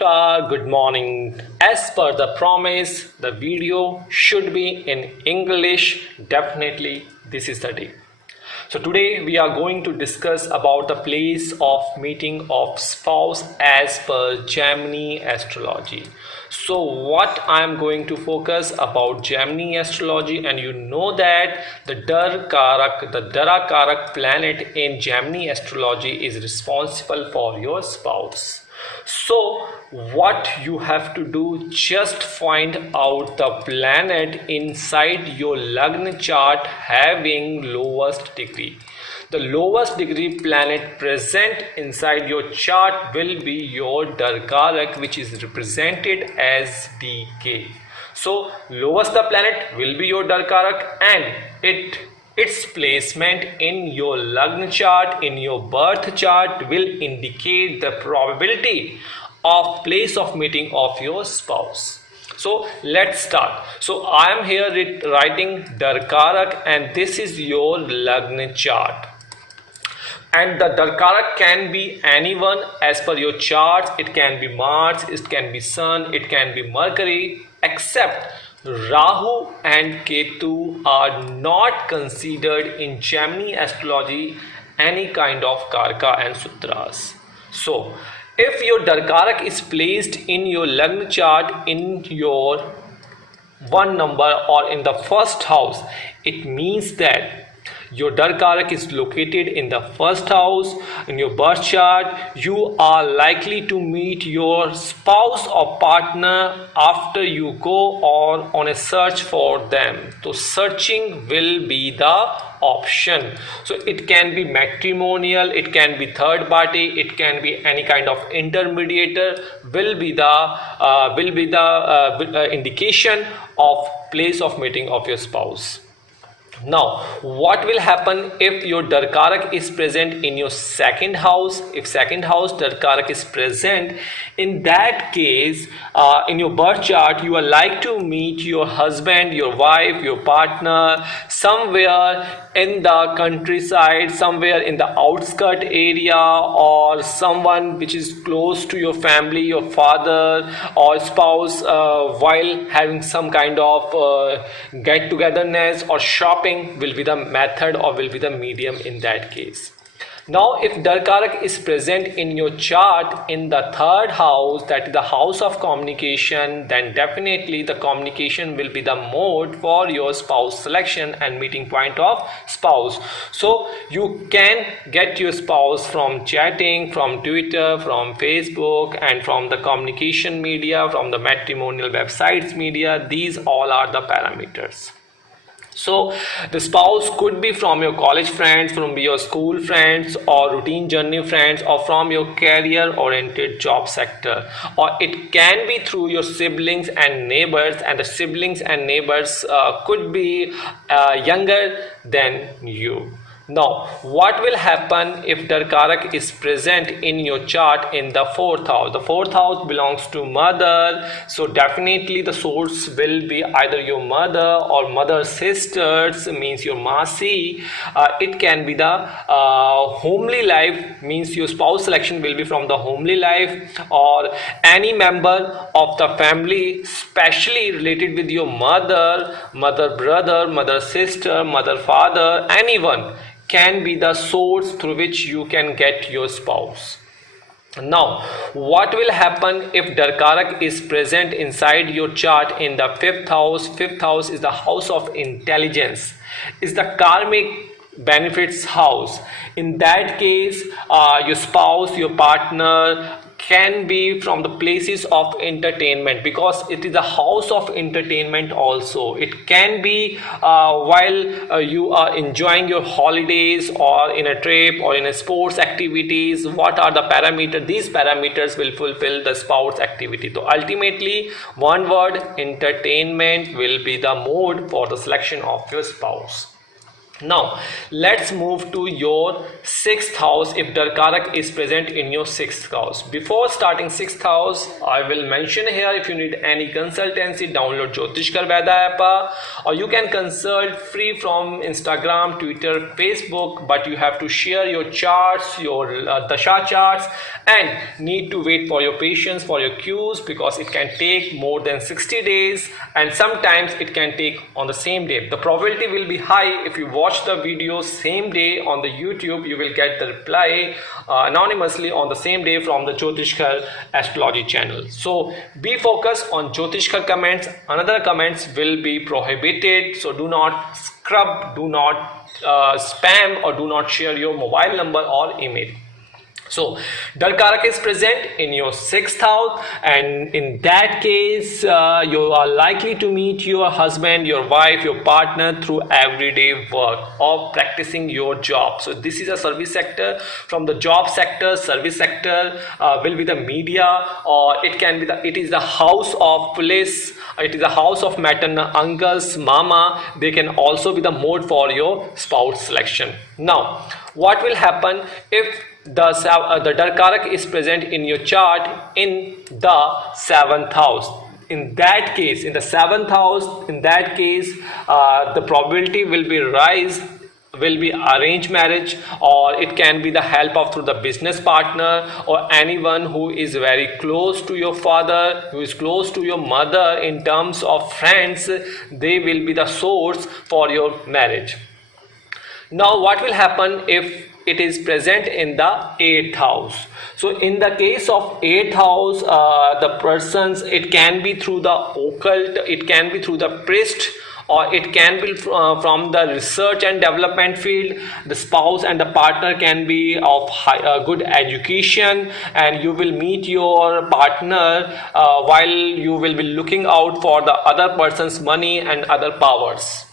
Good morning. As per the promise, the video should be in English. Definitely, this is the day. So today we are going to discuss about the place of meeting of spouse as per Gemini astrology. So what I am going to focus about Gemini astrology, and you know that the Dara Karak planet in Gemini astrology is responsible for your spouse. So what you have to do, just find out the planet inside your Lagna chart having lowest degree. The lowest degree planet present inside your chart will be your Darkarak, which is represented as DK. So lowest the planet will be your Darkarak, and its placement in your Lagna chart, in your birth chart, will indicate the probability of place of meeting of your spouse. So let's start. So I am here writing Darkarak, and this is your Lagna chart. And the Darkarak can be anyone as per your chart. It can be Mars, it can be Sun, it can be Mercury, except Rahu and Ketu are not considered in Gemini astrology any kind of Karka and Sutras. So if your Darkarak is placed in your Lagna chart in your 1 number or in the first house, it means that your Darkarak is located in the first house in your birth chart. You are likely to meet your spouse or partner after you go on a search for them. So searching will be the option. So it can be matrimonial, it can be third party, it can be any kind of intermediator, will be the indication of place of meeting of your spouse. Now what will happen if your Darkarak is present in your second house? If second house Darkarak is present, in that case in your birth chart you are like to meet your husband, your wife, your partner somewhere in the countryside, somewhere in the outskirt area, or someone which is close to your family, your father or spouse, while having some kind of get-togetherness or shopping will be the method or will be the medium in that case. Now if Darkarak is present in your chart in the third house, that is the house of communication, then definitely the communication will be the mode for your spouse selection and meeting point of spouse. So you can get your spouse from chatting, from Twitter, from Facebook, and from the communication media, from the matrimonial websites media. These all are the parameters. So the spouse could be from your college friends, from your school friends, or routine journey friends, or from your career oriented job sector, or it can be through your siblings and neighbors, and the siblings and neighbors could be younger than you. Now what will happen if Darkarak is present in your chart in the fourth house? The fourth house belongs to mother, so definitely the source will be either your mother or mother sisters, means your masi. It can be the homely life, means your spouse selection will be from the homely life, or any member of the family specially related with your mother, mother brother, mother sister, mother father, anyone can be the source through which you can get your spouse. Now what will happen if Darkarak is present inside your chart in the fifth house? Fifth house is the house of intelligence, is the karmic benefits house. In that case your spouse, your partner can be from the places of entertainment, because it is a house of entertainment also. It can be while you are enjoying your holidays, or in a trip, or in a sports activities. What are the parameters? These parameters will fulfill the spouse activity. So ultimately, one word, entertainment, will be the mode for the selection of your spouse. Now let's move to your sixth house if Darkarak is present in your sixth house. Before starting sixth house, I will mention here, if you need any consultancy, download Jyotishkar Veda app, or you can consult free from Instagram, Twitter, Facebook, but you have to share your charts, your Dasha charts, and need to wait for your patience for your cues, because it can take more than 60 days and sometimes it can take on the same day. The probability will be high if you watch the video same day on the YouTube, you will get the reply anonymously on the same day from the Jyotishkar astrology channel. So be focused on Jyotishkar comments. Another comments will be prohibited, so do not scrub, do not spam, or do not share your mobile number or email. So Darkarak is present in your sixth house, and in that case you are likely to meet your husband, your wife, your partner through everyday work or practicing your job. So this is a service sector. From the job sector, service sector will be the media, or it can be it is the house of police, it is the house of maternal uncles, mama. They can also be the mode for your spouse selection. Now what will happen if the Darkarak is present in your chart in the seventh house? In that case, in the seventh house, in that case the probability will be arranged marriage, or it can be the help of through the business partner, or anyone who is very close to your father, who is close to your mother in terms of friends. They will be the source for your marriage. Now what will happen if it is present in the eighth house? So in the case of eighth house, the persons, it can be through the occult, it can be through the priest, or it can be from the research and development field. The spouse and the partner can be of good education, and you will meet your partner while you will be looking out for the other person's money and other powers.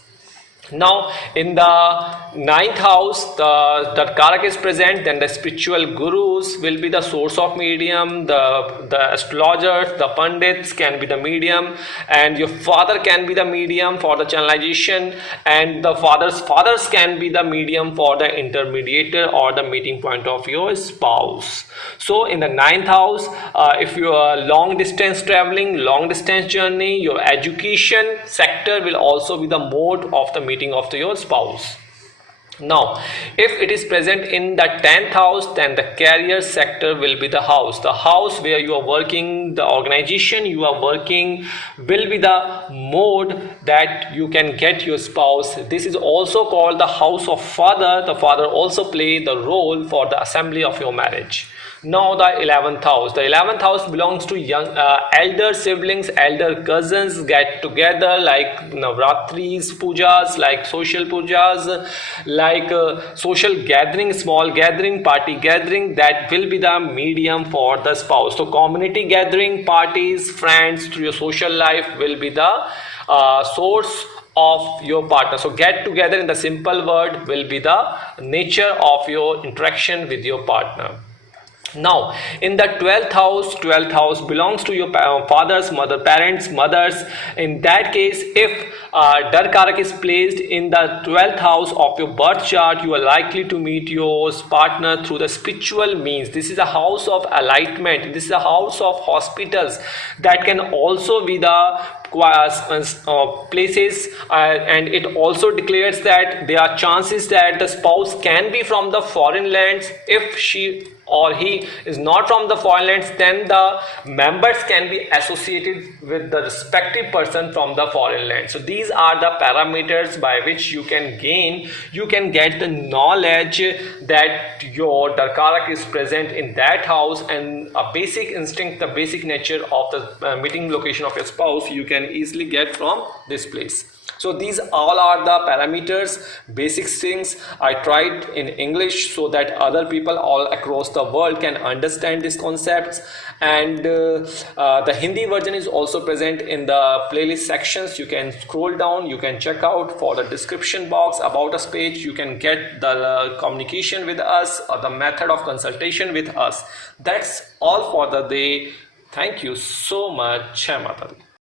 Now in the ninth house, the Darkarak is present, then the spiritual gurus will be the source of medium, the astrologers, the pandits can be the medium, and your father can be the medium for the channelization, and the fathers can be the medium for the intermediator or the meeting point of your spouse. So in the ninth house, if you are long distance traveling, long distance journey, your education sector will also be the mode of the meeting of your spouse. Now if it is present in the 10th house, then the career sector will be the house where you are working, the organization you are working will be the mode that you can get your spouse. This is also called the house of father. The father also play the role for the assembly of your marriage. Now the 11th house. The 11th house belongs to young elder siblings, elder cousins get together, like Navratris pujas, like social pujas, like social gathering, small gathering, party gathering, that will be the medium for the spouse. So community gathering, parties, friends through your social life will be the source of your partner. So get together in the simple word will be the nature of your interaction with your partner. Now in the 12th house belongs to your father's parents, mothers. In that case, if Darkarak is placed in the 12th house of your birth chart, you are likely to meet your partner through the spiritual means. This is a house of enlightenment, this is a house of hospitals. That can also be the places, and it also declares that there are chances that the spouse can be from the foreign lands. If she or he is not from the foreign lands, then the members can be associated with the respective person from the foreign land. So these are the parameters by which you can get the knowledge that your Darkarak is present in that house, and a basic instinct, the basic nature of the meeting location of your spouse you can easily get from this place. So these all are the parameters, basic things I tried in English so that other people all across the world can understand these concepts. And the Hindi version is also present in the playlist sections. You can scroll down, you can check out for the description box, about us page. You can get the communication with us or the method of consultation with us. That's all for the day. Thank you so much. Jai Mata Di.